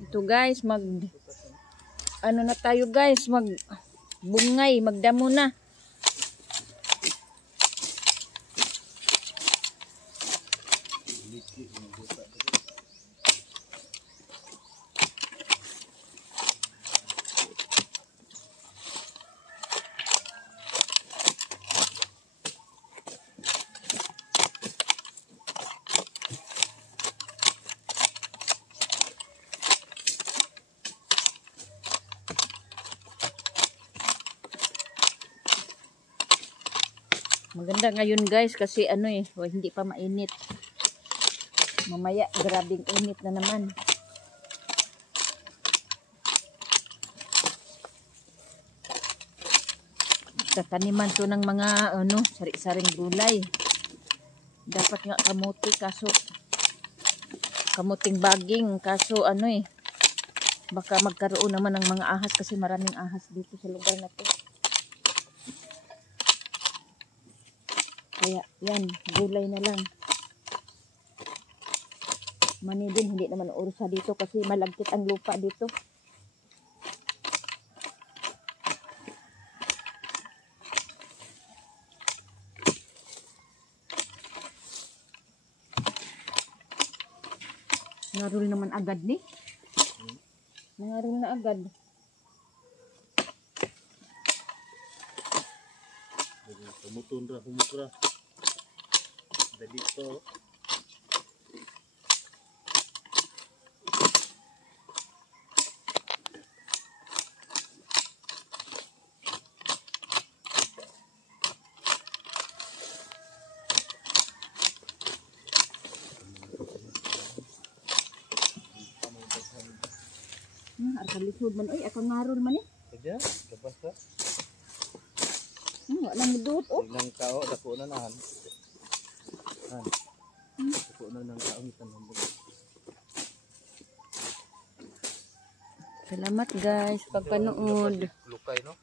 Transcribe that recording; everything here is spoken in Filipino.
Ito guys, ano na tayo guys, bungay, magdamo na. Maganda ngayon guys kasi hindi pa mainit. Mamaya grabing init na naman. Tataniman to ng mga sari-saring gulay. Dapat nga kamuti kaso kamuting baging kaso baka magkaroon naman ng mga ahas kasi maraming ahas dito sa lugar na to. Kaya yan, gulay na lang. Mani din, hindi naman urusa dito kasi malagkit ang lupa dito. Narul naman agad ni. Nangarul na agad. Humukra. Dito. Arkalisod man oy, akang ngarol man eh. Kaya, labas ka. Wala mo duot oh. Nang kao, dako na nahan. Dako na ng kao ni tanong. Salamat guys pagpanood. Lukay no.